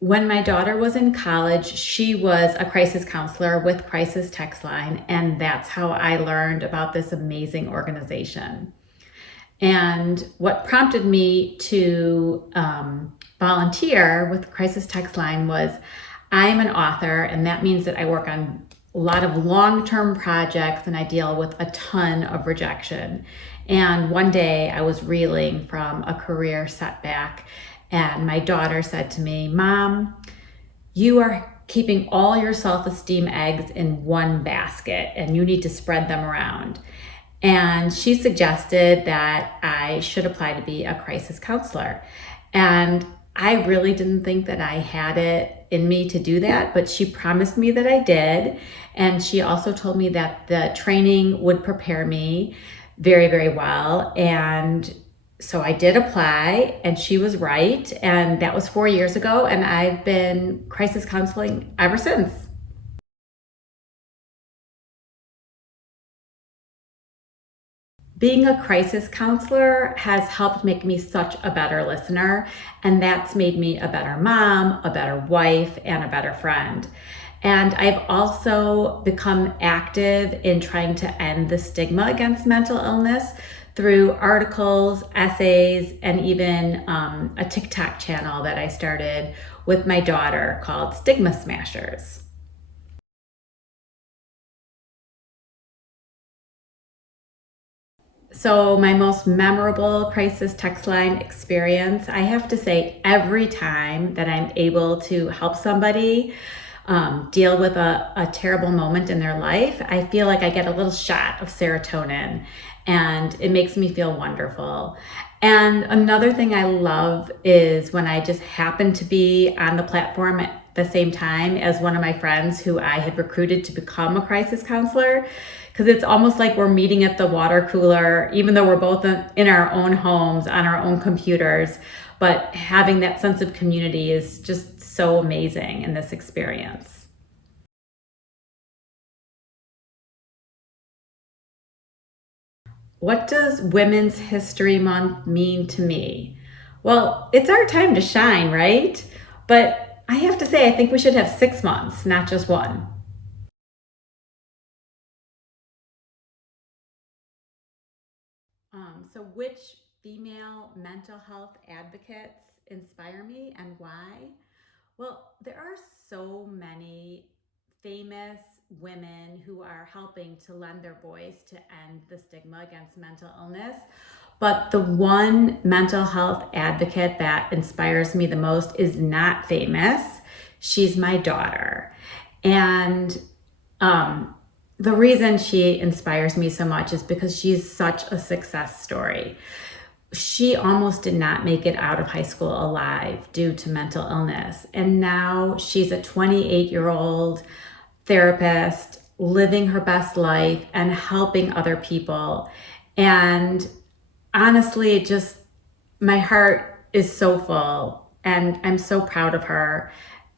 When my daughter was in college, she was a crisis counselor with Crisis Text Line, and that's how I learned about this amazing organization. And what prompted me to volunteer with Crisis Text Line was I'm an author, and that means that I work on a lot of long-term projects and I deal with a ton of rejection. And one day I was reeling from a career setback, and my daughter said to me, "Mom, you are keeping all your self-esteem eggs in one basket and you need to spread them around." And she suggested that I should apply to be a crisis counselor. And I really didn't think that I had it in me to do that, but she promised me that I did. And she also told me that the training would prepare me very, very well. And so I did apply, and she was right. And that was 4 years ago. And I've been crisis counseling ever since. Being a crisis counselor has helped make me such a better listener, and that's made me a better mom, a better wife, and a better friend. And I've also become active in trying to end the stigma against mental illness through articles, essays, and even a TikTok channel that I started with my daughter called Stigma Smashers. So, my most memorable crisis text line experience, I have to say, every time that I'm able to help somebody deal with a terrible moment in their life, I feel like I get a little shot of serotonin and it makes me feel wonderful. And another thing I love is when I just happen to be on the platform at the same time as one of my friends who I had recruited to become a crisis counselor, because it's almost like we're meeting at the water cooler, even though we're both in our own homes, on our own computers. But having that sense of community is just so amazing in this experience. What does Women's History Month mean to me? Well, it's our time to shine, right? But I have to say, I think we should have 6 months, not just one. So, which female mental health advocates inspire me and why? Well, there are so many famous women who are helping to lend their voice to end the stigma against mental illness. But the one mental health advocate that inspires me the most is not famous. She's my daughter. And the reason she inspires me so much is because she's such a success story. She almost did not make it out of high school alive due to mental illness. And now she's a 28-year-old therapist living her best life and helping other people. And honestly, it just, my heart is so full and I'm so proud of her.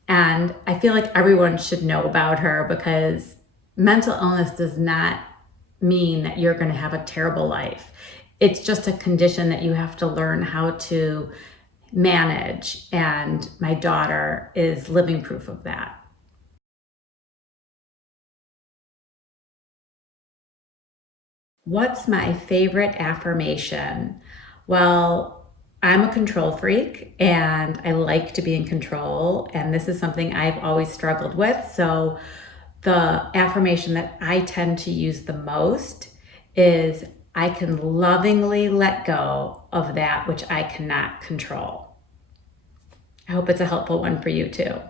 And I feel like everyone should know about her because mental illness does not mean that you're going to have a terrible life. It's just a condition that you have to learn how to manage. And my daughter is living proof of that. What's my favorite affirmation? Well, I'm a control freak and I like to be in control. And this is something I've always struggled with. So the affirmation that I tend to use the most is I can lovingly let go of that which I cannot control. I hope it's a helpful one for you too.